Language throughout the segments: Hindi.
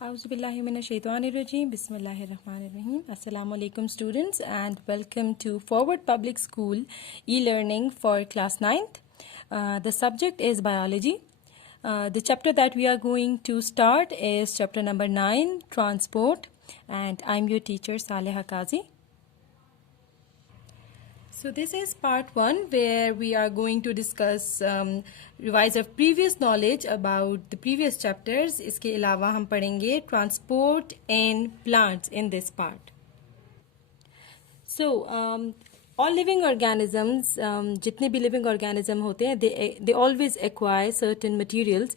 Auzubillahiminash-shaytanir-rajim. Bismillahir-rahmanir-rahim. Assalamu alaikum students and welcome to Forward Public School e-learning for class 9th. The subject is biology. The chapter that we are going to start is chapter number 9, transport, and I'm your teacher Saleha Qazi. So this is part 1 where we are going to discuss revise of previous knowledge about the previous chapters. इसके अलावा हम पढ़ेंगे transport in plants in this part. So all living organisms, जितने भी living organism होते हैं, they always acquire certain materials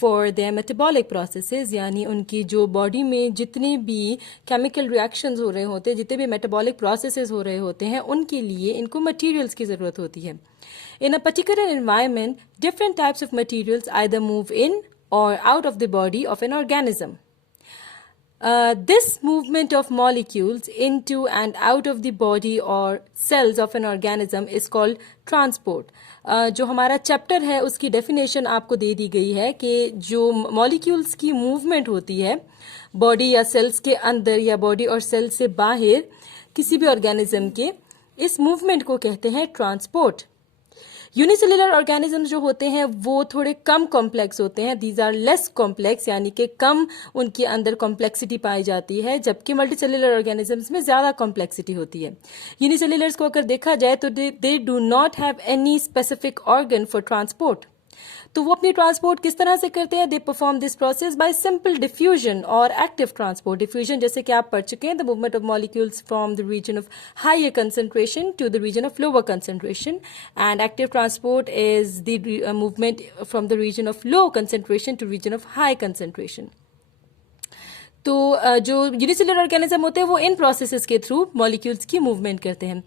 for their metabolic processes, यानी उनकी जो बॉडी में जितने भी chemical reactions हो रहे होते हैं, जितने भी metabolic processes हो रहे होते हैं, उनके लिए इनको materials की ज़रूरत होती है. In a particular environment, different types of materials either move in or out of the body of an organism. This movement of molecules into and out of the body or cells of an organism is called transport. जो हमारा चैप्टर है उसकी डेफिनेशन आपको दे दी गई है कि जो मॉलिक्यूल्स की मूवमेंट होती है बॉडी या सेल्स के अंदर या बॉडी और सेल से बाहर किसी भी ऑर्गेनिज्म के, इस मूवमेंट को कहते हैं ट्रांसपोर्ट. यूनिसेलुलर ऑर्गेनिज्म जो होते हैं वो थोड़े कम कॉम्प्लेक्स होते हैं. दीज आर लेस कॉम्प्लेक्स, यानी कि कम उनके अंदर कॉम्प्लेक्सिटी पाई जाती है, जबकि मल्टीसेलुलर ऑर्गेनिजम्स में ज्यादा कॉम्प्लेक्सिटी होती है. यूनिसेलुलर्स को अगर देखा जाए तो they do not have any specific organ for transport. तो वो अपनी ट्रांसपोर्ट किस तरह से करते हैं? They perform this process by simple diffusion और एक्टिव ट्रांसपोर्ट. डिफ्यूजन जैसे कि आप पढ़ चुके हैं, the movement of molecules from the region of higher concentration to the region of lower concentration, and active transport is the movement from the region of low concentration to region of high concentration. तो जो यूनिसेलुलर ऑर्गेनिज्म होते हैं वो इन प्रोसेसेस के थ्रू मॉलिक्यूल्स की मूवमेंट करते हैं.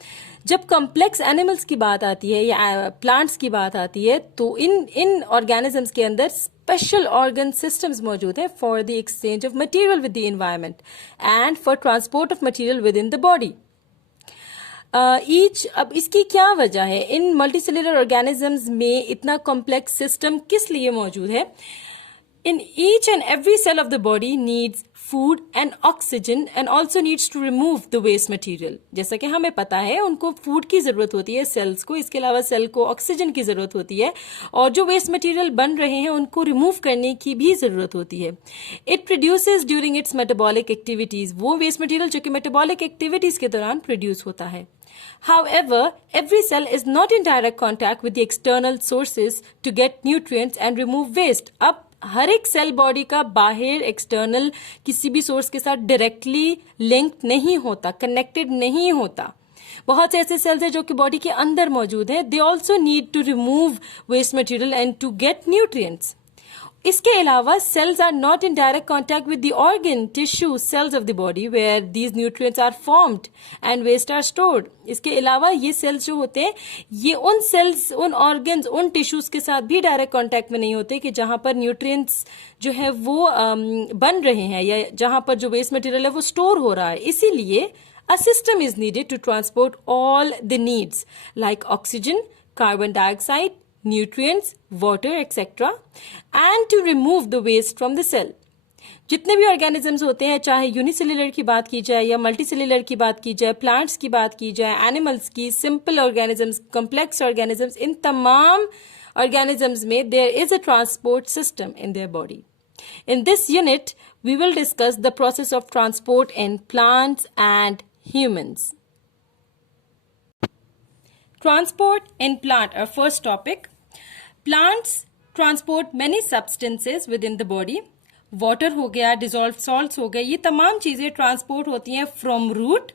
जब कॉम्प्लेक्स एनिमल्स की बात आती है या प्लांट्स की बात आती है तो इन ऑर्गेनिजम्स के अंदर स्पेशल ऑर्गन सिस्टम्स मौजूद हैं for the exchange of material with the environment and for transport of material with in the body. अब इसकी क्या वजह है? इन मल्टीसेलुलर ऑर्गेनिजम्स में इतना कॉम्प्लेक्स सिस्टम किस लिए मौजूद है? In each and every cell of the body needs food and oxygen and also needs to remove the waste material. जैसा कि हमें पता है उनको फूड की ज़रूरत होती है सेल्स को, इसके अलावा सेल को ऑक्सीजन की ज़रूरत होती है और जो वेस्ट मटेरियल बन रहे हैं उनको रिमूव करने की भी ज़रूरत होती है. It produces during its metabolic activities, वो वेस्ट मटेरियल जो कि मेटाबॉलिक एक्टिविटीज़ के दौरान प्रोड्यूस होता है. However, every cell is not in direct contact with the external sources to get nutrients and remove waste. अब हर एक सेल बॉडी का बाहर एक्सटर्नल किसी भी सोर्स के साथ डायरेक्टली लिंक्ड नहीं होता, कनेक्टेड नहीं होता. बहुत से ऐसे सेल्स हैं जो कि बॉडी के अंदर मौजूद हैं. They also need to remove waste material and to get nutrients. इसके अलावा cells are not in direct contact with the organ tissue cells of the body where these nutrients are formed and waste are stored. इसके अलावा ये सेल्स जो होते हैं ये उन सेल्स, उन ऑर्गन्स, उन टिश्यूज के साथ भी डायरेक्ट कॉन्टैक्ट में नहीं होते कि जहां पर न्यूट्रिएंट्स जो है वो बन रहे हैं या जहां पर जो वेस्ट मटेरियल है वो स्टोर हो रहा है. इसीलिए a system is needed to transport all the needs like oxygen, carbon dioxide, nutrients, water, etc. and to remove the waste from the cell. जितने भी ऑर्गेनिजम्स होते हैं, चाहे यूनिसेलुलर की बात की जाए या मल्टीसेलुलर की बात की जाए, प्लांट्स की बात की जाए, एनिमल्स की, सिंपल ऑर्गेनिजम्स, कॉम्प्लेक्स ऑर्गेनिजम्स, इन तमाम ऑर्गेनिजम्स में there is a transport system in their body. In this unit, we will discuss the process of transport in plants and humans. Transport in plant, our first topic. Plants transport many substances within the body. Water हो गया, dissolved salts हो गए, ये तमाम चीज़ें ट्रांसपोर्ट होती हैं from root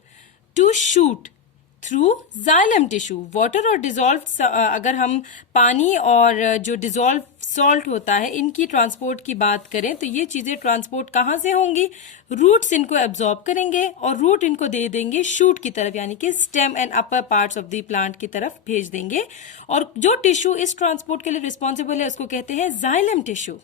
to shoot through xylem tissue. Water और डिजॉल्व, अगर हम पानी और जो डिजॉल्व सॉल्ट होता है इनकी ट्रांसपोर्ट की बात करें तो ये चीजें ट्रांसपोर्ट कहाँ से होंगी? रूट्स इनको एब्जॉर्ब करेंगे और रूट इनको दे देंगे शूट की तरफ, यानी कि stem and upper parts of the plant की तरफ भेज देंगे. और जो टिश्यू इस ट्रांसपोर्ट के लिए रिस्पॉन्सिबल है उसको कहते हैं xylem tissue.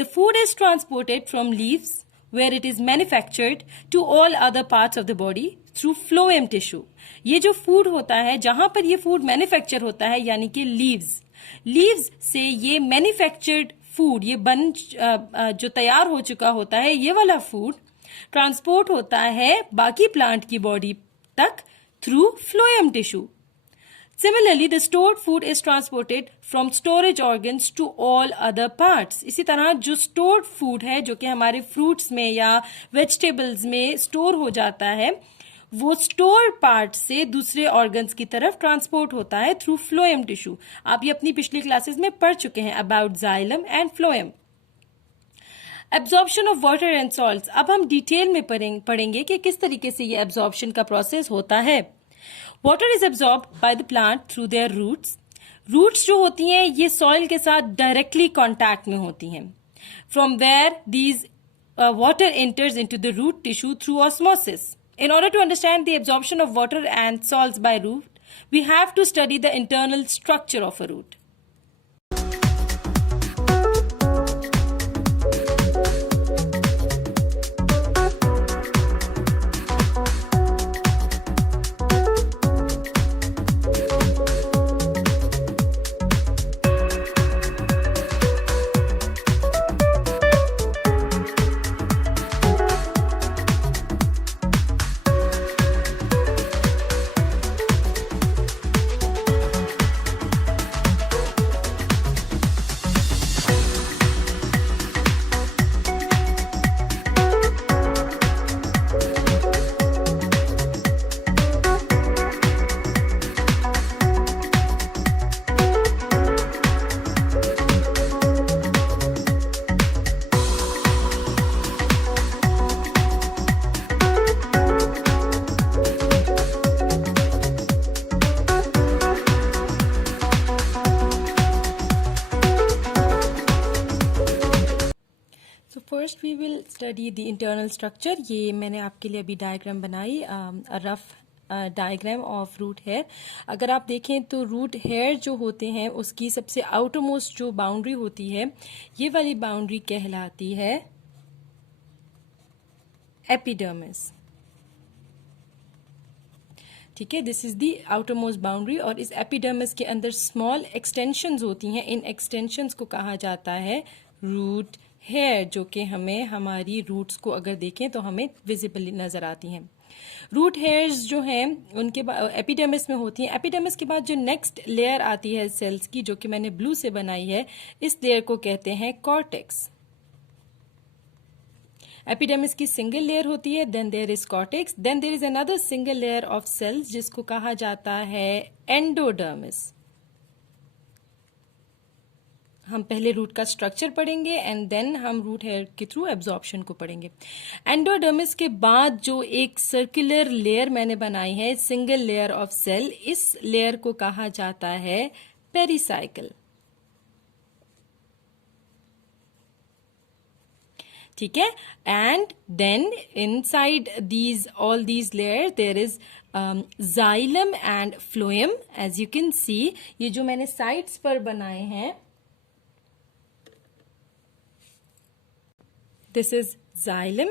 The food is transported from leaves where it is manufactured to all other parts of the body through phloem tissue. ये जो फूड होता है, जहां पर ये फूड मैन्युफैक्चर होता है, यानी कि लीव्स से ये मैन्युफैक्चर्ड फूड, ये जो तैयार हो चुका होता है, ये वाला फूड ट्रांसपोर्ट होता है बाकी प्लांट की बॉडी तक through phloem tissue. Similarly, the stored food is transported from storage organs to all other parts. इसी तरह जो stored food है, जो कि हमारे fruits में या vegetables में store हो जाता है, वो stored part से दूसरे organs की तरफ transport होता है through phloem tissue. आप ये अपनी पिछली classes में पढ़ चुके हैं about xylem and phloem. Absorption of water and salts. अब हम डिटेल में पढ़ेंगे कि किस तरीके से ये एब्जॉर्प्शन का प्रोसेस होता है. Water is absorbed by the plant through their roots. Roots जो होती हैं ये सॉइल के साथ डायरेक्टली कांटेक्ट में होती हैं. From where these water enters into the root tissue through osmosis. In order to understand the absorption of water and salts by root, we have to study the internal structure of a root. First we will study the internal structure. ये मैंने आपके लिए अभी डायग्राम बनाई, rough diagram of root hair. अगर आप देखें तो रूट हेयर जो होते हैं उसकी सबसे आउटरमोस्ट जो बाउंड्री होती है, ये वाली बाउंड्री कहलाती है एपिडर्मिस. ठीक है, this is the outermost boundary. और इस एपिडर्मिस के अंदर स्मॉल एक्सटेंशंस होती हैं. इन एक्सटेंशंस को कहा जाता है रूट हेयर, जो कि हमें हमारी रूट्स को अगर देखें तो हमें विजिबल नजर आती हैं. रूट हेयर्स जो हैं उनके एपिडर्मिस में होती हैं. एपिडर्मिस के बाद जो नेक्स्ट लेयर आती है सेल्स की, जो कि मैंने ब्लू से बनाई है, इस लेयर को कहते हैं कॉर्टेक्स. एपिडर्मिस की सिंगल लेयर होती है, then there is cortex, then there is another single layer of cells जिसको कहा जाता है एंडोडर्मिस. हम पहले रूट का स्ट्रक्चर पढ़ेंगे एंड देन हम रूट हेयर के थ्रू एब्जॉर्प्शन को पढ़ेंगे. एंडोडर्मिस के बाद जो एक सर्कुलर लेयर मैंने बनाई है, सिंगल लेयर ऑफ सेल, इस लेयर को कहा जाता है पेरिसाइकल. ठीक है, and then inside all these layer there is xylem and phloem. As you can see, ये जो मैंने साइड्स पर बनाए हैं, दिस इज जाइलम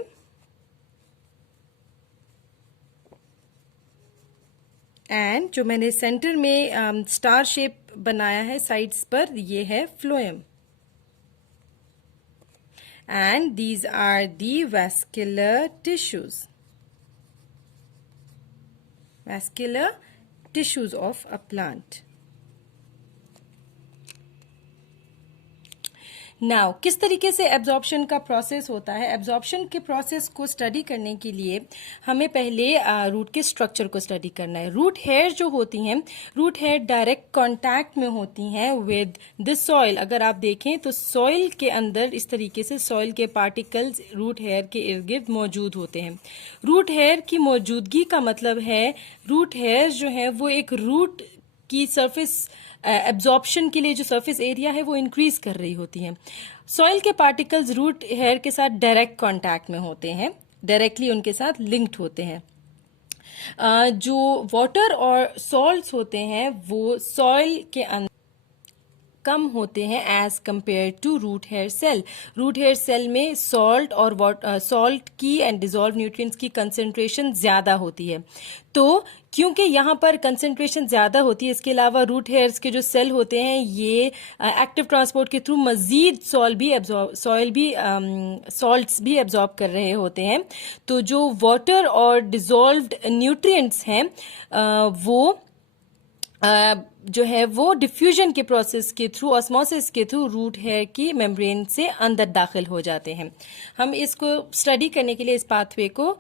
एंड जो मैंने सेंटर में स्टार शेप बनाया है साइड्स पर, ये है phloem. And these are the vascular tissues. Vascular tissues of a plant. Now किस तरीके से एब्जॉर्प्शन का प्रोसेस होता है? एब्जॉर्प्शन के प्रोसेस को स्टडी करने के लिए हमें पहले रूट के स्ट्रक्चर को स्टडी करना है. रूट हेयर जो होती हैं, रूट हेयर डायरेक्ट कांटेक्ट में होती हैं विद द सॉइल. अगर आप देखें तो सॉइल के अंदर इस तरीके से सॉइल के पार्टिकल्स रूट हेयर के इर्द गिर्द मौजूद होते हैं. रूट हेयर की मौजूदगी का मतलब है रूट हेयर जो है वो एक रूट की सरफेस एब्जॉर्प्शन के लिए जो सरफेस एरिया है वो इंक्रीज कर रही होती है. सॉइल के पार्टिकल्स रूट हेयर के साथ डायरेक्ट कांटेक्ट में होते हैं, डायरेक्टली उनके साथ लिंक्ड होते हैं. जो वाटर और सॉल्ट्स होते हैं वो सॉइल के अंदर कम होते हैं as compare to root hair cell. Root hair cell में सॉल्ट और सॉल्ट की एंड डिजॉल्व न्यूट्रिएंट्स की कंसंट्रेशन ज़्यादा होती है। तो क्योंकि यहाँ पर कंसंट्रेशन ज़्यादा होती है, इसके अलावा रूट हेयर्स के जो सेल होते हैं ये एक्टिव ट्रांसपोर्ट के थ्रू मज़ीद सॉल्ट्स भी एब्जॉर्ब कर रहे होते हैं। तो जो वाटर और डिजॉल्व्ड न्यूट्रिएंट्स हैं वो जो है वो डिफ्यूजन के प्रोसेस के थ्रू, ऑस्मोसिस के थ्रू रूट हेयर की मेम्ब्रेन से अंदर दाखिल हो जाते हैं। हम इसको स्टडी करने के लिए इस पाथवे को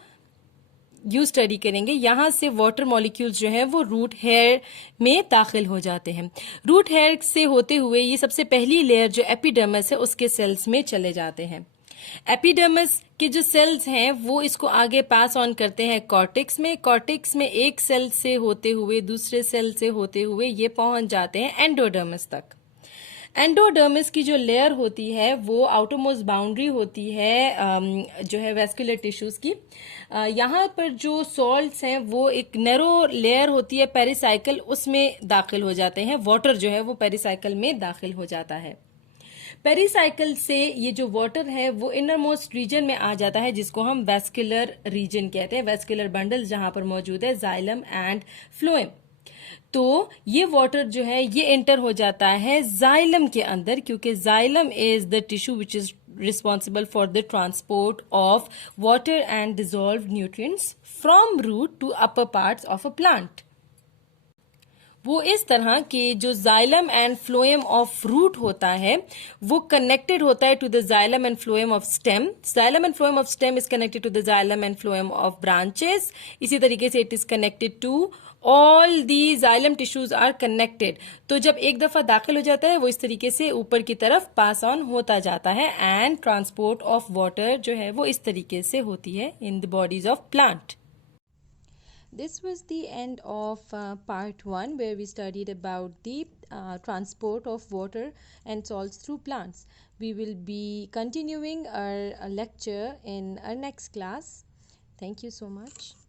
स्टडी करेंगे। यहाँ से वाटर मॉलिक्यूल्स जो हैं वो रूट हेयर में दाखिल हो जाते हैं। रूट हेयर से होते हुए ये सबसे पहली लेयर जो एपिडर्मिस है उसके सेल्स में चले जाते हैं। एपिडर्मिस के जो सेल्स हैं वो इसको आगे पास ऑन करते हैं कॉर्टेक्स में। कॉर्टेक्स में एक सेल से होते हुए दूसरे सेल से होते हुए ये पहुंच जाते हैं एंडोडर्मिस तक। एंडोडर्मिस की जो लेयर होती है वो आउटरमोस्ट बाउंड्री होती है जो है वेस्कुलर टिश्यूज की। यहाँ पर जो सॉल्ट्स हैं वो एक नैरो लेयर होती है पेरिसाइकल, उसमें दाखिल हो जाते हैं। वाटर जो है वो पेरिसाइकल में दाखिल हो जाता है। पेरिसाइकल से ये जो वाटर है वो इनर मोस्ट रीजन में आ जाता है जिसको हम वेस्कुलर रीजन कहते हैं। वेस्कुलर बंडल्स जहां पर मौजूद है जाइलम एंड फ्लोएम। तो ये वाटर जो है ये एंटर हो जाता है जाइलम के अंदर, क्योंकि xylem is the tissue which is responsible for the transport of water and dissolve nutrients from root to upper parts of a plant. वो इस तरह के जो xylem and phloem of root होता है वो कनेक्टेड होता है to the xylem and phloem of stem. Xylem and phloem of stem is connected to the xylem and phloem of branches. इसी तरीके से it is connected to all the xylem tissues are connected. तो जब एक दफा दाखिल हो जाता है वो इस तरीके से ऊपर की तरफ पास ऑन होता जाता है एंड ट्रांसपोर्ट ऑफ वाटर जो है वो इस तरीके से होती है in the bodies of plant. This was the end of part 1 where we studied about the transport of water and salts through plants. We will be continuing our lecture in our next class. Thank you so much.